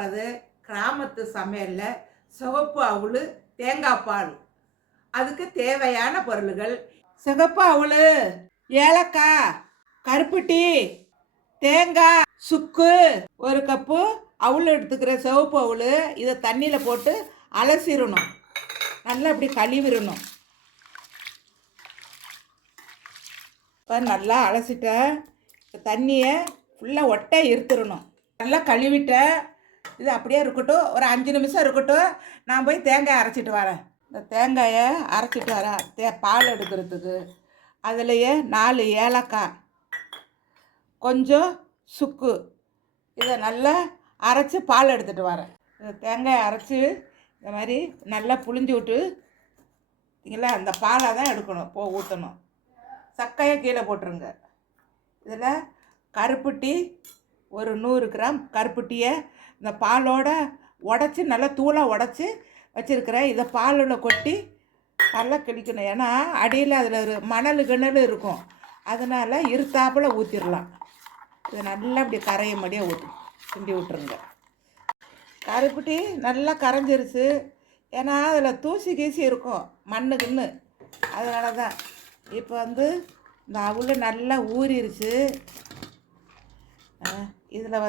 போகிறது கிராமத்து சமையலில் சிவப்பு அவுள் தேங்காய் பால். அதுக்கு தேவையான பொருள்கள்: சிவப்பு அவுள், ஏலக்காய், கருப்பட்டி, தேங்காய், சுக்கு. ஒரு கப்பு அவுள் எடுத்துக்கிற சிவப்பு அவுள். இதை தண்ணியில் போட்டு அலசிடணும், நல்லா இப்படி கழுவிடணும். இப்போ நல்லா அலசிட்டேன். தண்ணியை ஃபுல்லாக ஒட்டை இருத்துடணும். நல்லா கழுவிட்டேன். இது அப்படியே இருக்கட்டும், ஒரு 5 நிமிஷம் இருக்கட்டும். நான் போய் தேங்காய் அரைச்சிட்டு வரேன். இந்த தேங்காயை அரைச்சிட்டு வரேன் பால் எடுக்கிறதுக்கு. அதுலேயே 4 ஏலக்காய், கொஞ்சம் சுக்கு, இதை நல்லா அரைச்சி பால் எடுத்துகிட்டு வரேன். இந்த தேங்காயை அரைச்சி இந்த மாதிரி நல்லா புழிஞ்சு விட்டு இல்லைங்களா, அந்த பாலை தான் எடுக்கணும், ஊற்றணும். சக்கையை கீழே போட்டுருங்க. இதில் கருப்பட்டி ஒரு 100 கிராம் கருப்பட்டியை இந்த பாலோட உடச்சி நல்லா தூளாக உடச்சி வச்சுருக்கிறேன். இதை பாலில் கொட்டி நல்லா கிழிக்கணும். ஏன்னா அடியில் அதில் மணல் கிணறு இருக்கும், அதனால் இருத்தாப்பில் ஊற்றிடலாம். இதை நல்லா இப்படி கரையும்படியாக கிண்டி விட்டுருங்க. கருப்பட்டி நல்லா கரைஞ்சிருச்சு, ஏன்னா அதில் தூசி கீசி இருக்கும், மண்ணு கிண்ணு. அதனால தான் இப்போ இந்த அவுள் நல்லா ஊறிடுச்சு. இதில்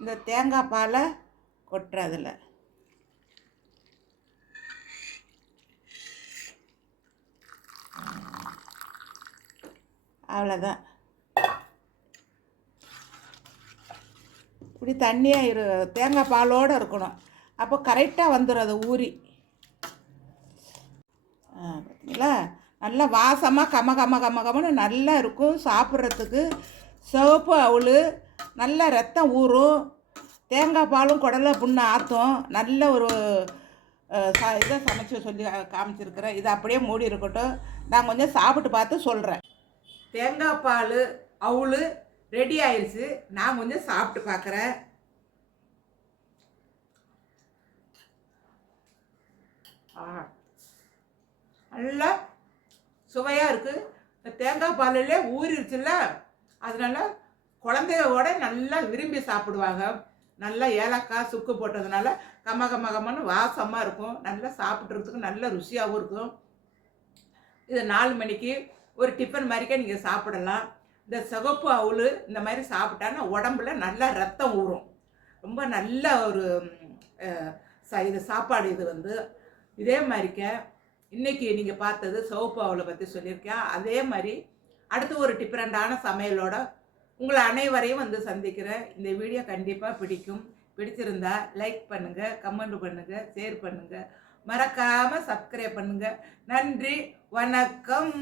இந்த தேங்காய் பாலை கொட்டுறேன். அதில் அவ்வளோதான். இப்படி தண்ணியாக தேங்காய் பாலோடு இருக்கணும், அப்போ கரெக்டாக வந்துடும் அது ஊறி. பார்த்தீங்களா, நல்லா வாசமாக கமன்னு நல்லா இருக்கும் சாப்பிட்றதுக்கு. சிவப்பு அவுள் நல்லா ரத்தம் ஊறும், தேங்காய் பாலும் குடலை புண்ணு ஆற்றும். நல்ல ஒரு இதை சமைச்சு சொல்லி காமிச்சிருக்கிறேன். இதை அப்படியே மூடி இருக்கட்டும், நான் கொஞ்சம் சாப்பிட்டு பார்த்து சொல்கிறேன். தேங்காய் பால் அவுள் ரெடி ஆயிடுச்சு. நான் கொஞ்சம் சாப்பிட்டு பார்க்குறேன். நல்லா சுவையாக இருக்குது. இந்த தேங்காய் பாலிலே ஊறிடுச்சுல்ல, அதனால குழந்தையோட நல்லா விரும்பி சாப்பிடுவாங்க. நல்லா ஏலக்காய் சுக்கு போட்டதுனால கம்மன்னு வாசமாக இருக்கும். நல்லா சாப்பிட்றதுக்கு நல்ல ருசியாகவும் இருக்கும். இது 4 மணிக்கு ஒரு டிஃபன் மாதிரிக்கே நீங்கள் சாப்பிடலாம். இந்த சிவப்பு அவுள் இந்த மாதிரி சாப்பிட்டான்னா உடம்புல நல்லா ரத்தம் ஊறும். ரொம்ப நல்ல ஒரு இது சாப்பாடு. இது இதே மாதிரிக்க இன்றைக்கி நீங்கள் பார்த்தது சிவப்பு அவுளை பற்றி சொல்லியிருக்கேன். அதே மாதிரி அடுத்து ஒரு டிஃப்ரெண்டான சமையலோட உங்களை அனைவரையும் சந்திக்கிறேன். இந்த வீடியோ கண்டிப்பாக பிடிக்கும். பிடிச்சிருந்தா லைக் பண்ணுங்கள், கமெண்ட் பண்ணுங்கள், ஷேர் பண்ணுங்கள், மறக்காமல் சப்ஸ்கிரைப் பண்ணுங்கள். நன்றி, வணக்கம்.